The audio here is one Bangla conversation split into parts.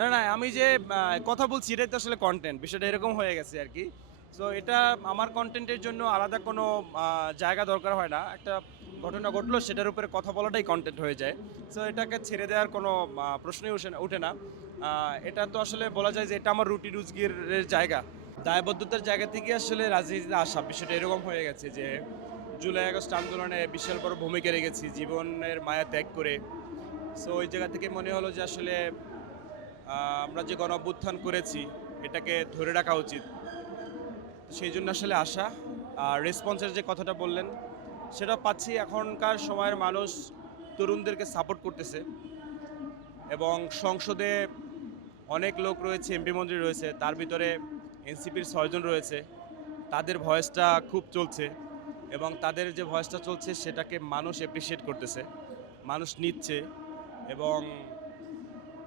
না, না, আমি যে কথা বলছি এটাই তো আসলে কনটেন্ট। বিষয়টা এরকম হয়ে গেছে আরকি। সো এটা আমার কনটেন্টের জন্য আলাদা কোনো জায়গা দরকার হয় না। একটা ঘটনা ঘটলো সেটার উপরে কথা বলাটাই কনটেন্ট হয়ে যায়। সো এটাকে ছেড়ে দেওয়ার কোনো প্রশ্নই ওঠে না। এটা তো আসলে বলা যায় যে এটা আমার রুটি রুজগিরের জায়গা। দায়বদ্ধতার জায়গা থেকে আসলে রাজনীতিতে আসা বিষয়টা এরকম হয়ে গেছে যে জুলাই আগস্ট আন্দোলনে বিশাল বড় ভূমিকা রেখেছি জীবনের মায়া ত্যাগ করে। সো ওই জায়গা থেকে মনে হলো যে আসলে আমরা যে গণ অভ্যুত্থান করেছি এটাকে ধরে রাখা উচিত। তো সেই জন্য আসলে আসা। আর রেসপন্সের যে কথাটা বললেন সেটা পাচ্ছি। এখনকার সময়ের মানুষ তরুণদেরকে সাপোর্ট করতেছে এবং সংসদে অনেক লোক রয়েছে, এমপি মন্ত্রী রয়েছে, তার ভিতরে এনসিপির ৬ জন রয়েছে। তাদের ভয়েসটা খুব চলছে এবং তাদের যে ভয়েসটা চলছে সেটাকে মানুষ অ্যাপ্রিসিয়েট করতেছে, মানুষ নিচ্ছে। এবং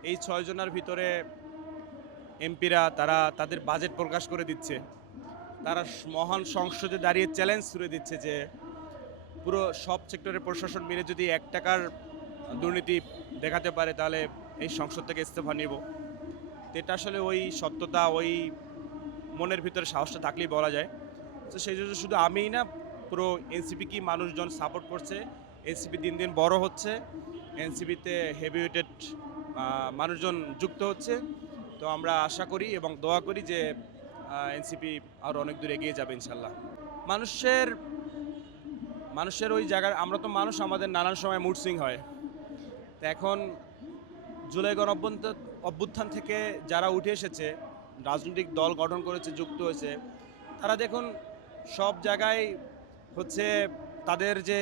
এই ৬ জনের ভিতরে এমপিরা তারা তাদের বাজেট প্রকাশ করে দিচ্ছে। তারা মহান সংসদে দাঁড়িয়ে চ্যালেঞ্জ ছুড়ে দিচ্ছে যে পুরো সব সেক্টরের প্রশাসন মিলে যদি ৳১ দুর্নীতি দেখাতে পারে তাহলে এই সংসদ থেকে ইস্তফা নিব। তো এটা আসলে ওই সত্যতা, ওই মনের ভিতরে সাহসটা থাকলেই বলা যায়। তো সেই জন্য শুধু আমিই না, পুরো এনসিপিকেই মানুষজন সাপোর্ট করছে। এনসিপি দিন দিন বড় হচ্ছে। এনসিপিতে হেভিওয়েটেড মানুষজন যুক্ত হচ্ছে। তো আমরা আশা করি এবং দোয়া করি যে এনসিপি আরও অনেক দূর এগিয়ে যাবে ইনশাল্লাহ। মানুষের মানুষের ওই জায়গার আমরা তো মানুষ, আমাদের নানান সময় মুড সুইং হয়। তো এখন জুলাই অভ্যুত্থান থেকে যারা উঠে এসেছে, রাজনৈতিক দল গঠন করেছে, যুক্ত হয়েছে, তারা দেখুন সব জায়গায় হচ্ছে তাদের যে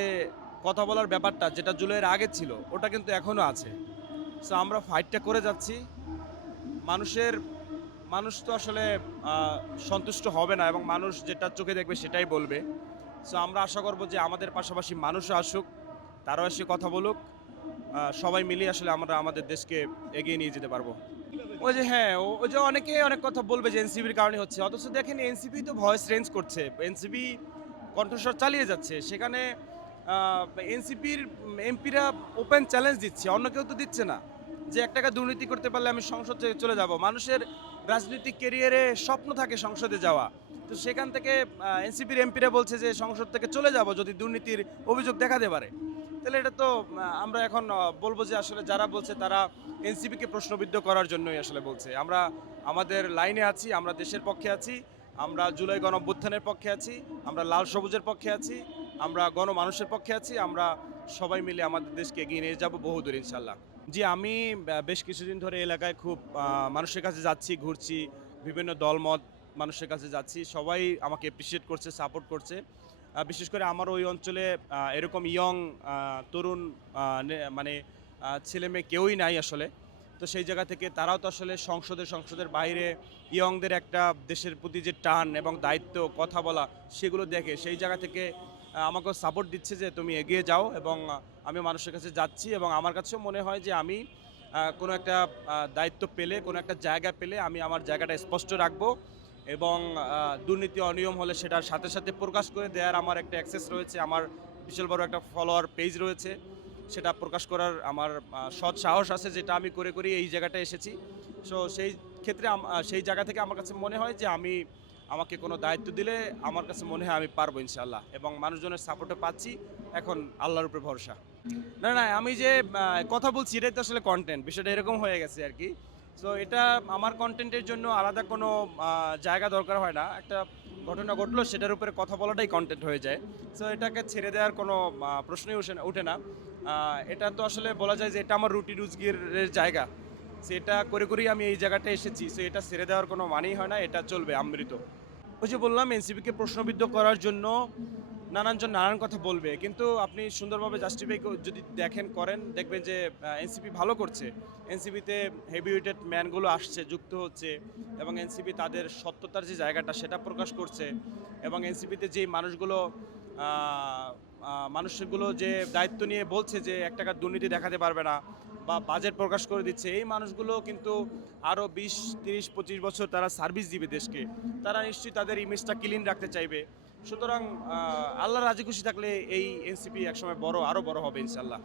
কথা বলার ব্যাপারটা যেটা জুলাইয়ের আগে ছিল ওটা কিন্তু এখনও আছে। সো আমরা ফাইটটা করে যাচ্ছি। মানুষের মানুষ তো আসলে সন্তুষ্ট হবে না এবং মানুষ যেটা চোখে দেখবে সেটাই বলবে। সো আমরা আশা করব যে আমাদের পাশাপাশি মানুষও আসুক, তারাও এসে কথা বলুক। সবাই মিলিয়ে আসলে আমরা আমাদের দেশকে এগিয়ে নিয়ে যেতে পারবো। ওই যে হ্যাঁ, ওই যে অনেকে অনেক কথা বলবে যে এনসিপির কারণে হচ্ছে। অথচ দেখেন এনসিপি তো ভয়েস রেঞ্জ করছে। এনসিপি কণ্ঠস্বর চালিয়ে যাচ্ছে। সেখানে আ এনসিপির এমপিরা ওপেন চ্যালেঞ্জ দিচ্ছে। অন্য কেউ তো দিচ্ছে না। যে ৳১ দুর্নীতি করতে পারলে আমি সংসদ থেকে চলে যাব। মানুষের রাজনৈতিক ক্যারিয়ারে স্বপ্ন থাকে সংসদে যাওয়া। তো সেখান থেকে এনসিপির এমপিরা বলছে যে সংসদ থেকে চলে যাব যদি দুর্নীতির অভিযোগ দেখাতে পারে। তাহলে এটা তো আমরা এখন বলব যে আসলে যারা বলছে তারা এনসিপিকে প্রশ্নবিদ্ধ করার জন্যই আসলে বলছে। আমরা আমাদের লাইনে আছি, আমরা দেশের পক্ষে আছি, আমরা জুলাই গণঅভ্যুত্থানের পক্ষে আছি, আমরা লাল সবুজের পক্ষে আছি, আমরা গণমানুষের পক্ষে আছি। আমরা সবাই মিলে আমাদের দেশকে এগিয়ে নিয়ে যাব বহুদূর ইনশাল্লাহ। জি, আমি বেশ কিছুদিন ধরে এলাকায় খুব মানুষের কাছে যাচ্ছি, ঘুরছি, বিভিন্ন দলমত মানুষের কাছে যাচ্ছি। সবাই আমাকে অ্যাপ্রিশিয়েট করছে, সাপোর্ট করছে। বিশেষ করে আমার ওই অঞ্চলে এরকম ইয়ং তরুণ মানে ছেলেমেয়ে কেউই নাই আসলে। তো সেই জায়গা থেকে তারাও তো আসলে সংসদের বাইরে ইয়ংদের একটা দেশের প্রতি যে টান এবং দায়িত্ব, কথা বলা সেগুলো দেখে। সেই জায়গা থেকে আমাকেও সাপোর্ট দিচ্ছে যে তুমি এগিয়ে যাও এবং আমি মানুষের কাছে যাচ্ছি এবং আমার কাছেও মনে হয় যে আমি কোনো একটা দায়িত্ব পেলে, কোনো একটা জায়গা পেলে আমি আমার জায়গাটা স্পষ্ট রাখবো এবং দুর্নীতি অনিয়ম হলে সেটার সাথে সাথে প্রকাশ করে দেওয়ার আমার একটা অ্যাক্সেস রয়েছে। আমার বিশাল বড় একটা ফলোয়ার পেজ রয়েছে। সেটা প্রকাশ করার আমার সৎ সাহস আছে, যেটা আমি করে এই জায়গাটায় এসেছি। সো সেই ক্ষেত্রে সেই জায়গা থেকে আমার কাছে মনে হয় যে আমাকে কোনো দায়িত্ব দিলে আমার কাছে মনে হয় আমি পারবো ইনশাআল্লাহ এবং মানুষজনের সাপোর্টও পাচ্ছি। এখন আল্লাহর উপরে ভরসা। না, না, আমি যে কথা বলছি এটাই তো আসলে কনটেন্ট। বিষয়টা এরকম হয়ে গেছে আরকি। সো এটা আমার কনটেন্টের জন্য আলাদা কোনো জায়গা দরকার হয় না। একটা ঘটনা ঘটলো সেটার উপরে কথা বলাটাই কনটেন্ট হয়ে যায়। সো এটাকে ছেড়ে দেওয়ার কোনো প্রশ্নই ওঠে না। এটা তো আসলে বলা যায় যে এটা আমার রুটি রুজগিরের জায়গা। সেটা করেই আমি এই জায়গাটায় এসেছি। সো এটা ছেড়ে দেওয়ার কোনো মানেই হয় না। এটা চলবে আমৃত। ওই যে বললাম এনসিপিকে প্রশ্নবিদ্ধ করার জন্য নানানজন নানান কথা বলবে। কিন্তু আপনি সুন্দরভাবে জাস্টিফাই যদি করেন দেখবেন যে এনসিপি ভালো করছে। এনসিপিতে হেভিওয়েটেড ম্যানগুলো আসছে, যুক্ত হচ্ছে এবং এনসিপি তাদের সত্যতার যে জায়গাটা সেটা প্রকাশ করছে এবং এনসিপিতে যেই মানুষগুলো আ আ মানুষগুলো যে দায়িত্ব নিয়ে বলছে যে ৳১ দুর্নীতি দেখাতে পারবে না বা বাজেট প্রকাশ করে দিচ্ছে, এই মানুষগুলো কিন্তু আরও ২০, ৩০, ২৫ বছর তারা সার্ভিস দিবে দেশকে। তারা নিশ্চয়ই তাদের ইমেজটা ক্লিন রাখতে চাইবে। সুতরাং আল্লাহ রাজি খুশি থাকলে এই এনসিপি একসময় আরও বড় হবে ইনশাল্লাহ।